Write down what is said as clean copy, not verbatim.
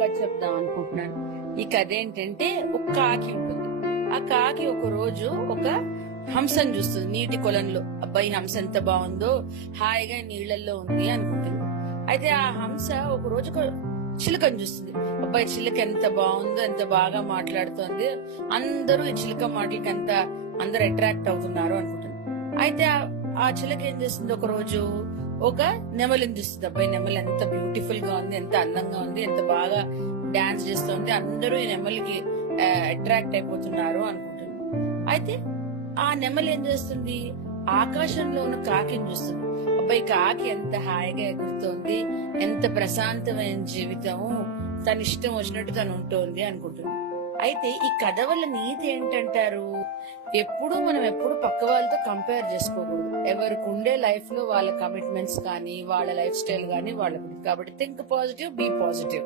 కథ చెప్దాం అనుకుంటున్నాను. ఈ కథ ఏంటంటే, ఒక కాకి ఉంటుంది. ఆ కాకి ఒక రోజు ఒక హంసను చూస్తుంది నీటి కొలంలో. అబ్బాయి హంస ఎంత బాగుందో, హాయిగా నీళ్లలో ఉంది అనుకుంటుంది. అయితే ఆ హంస ఒక రోజు ఒక చిలుకను చూస్తుంది. అబ్బాయి చిలుక ఎంత బాగుందో, ఎంత బాగా మాట్లాడుతోంది, అందరూ ఈ చిలుక మాటలకి అందరు అట్రాక్ట్ అవుతున్నారు అనుకుంటుంది. అయితే ఆ చిలుక ఏం చేస్తుంది, ఒక రోజు ఒక నెమలిని చూస్తుంది. అబ్బాయి నెమలి ఎంత బ్యూటిఫుల్ గా ఉంది, ఎంత అందంగా ఉంది, ఎంత బాగా డాన్స్ చేస్తోంది, అందరూ ఈ నెమలికి అట్రాక్ట్ అయిపోతున్నారు అనుకుంటుంది. అయితే ఆ నెమలి ఏం చేస్తుంది, ఆకాశంలో ఉన్న కాకిని చూస్తుంది. అబ్బాయి కాకి ఎంత హాయిగా ఎగురుతోంది, ఎంత ప్రశాంతమైన జీవితం, తన ఇష్టం వచ్చినట్టు తను ఉంటుంది అనుకుంటుంది. అయితే ఈ కథ వల్ల నీతి ఏంటంటారు, మనం ఎప్పుడు పక్క వాళ్ళతో కంపేర్ చేసుకోకూడదు. ఎవరికి ఉండే లైఫ్ లో వాళ్ళ కమిట్మెంట్స్ కానీ, వాళ్ళ లైఫ్ స్టైల్ కానీ వాళ్ళకి. కాబట్టి థింక్ పాజిటివ్, బీ పాజిటివ్.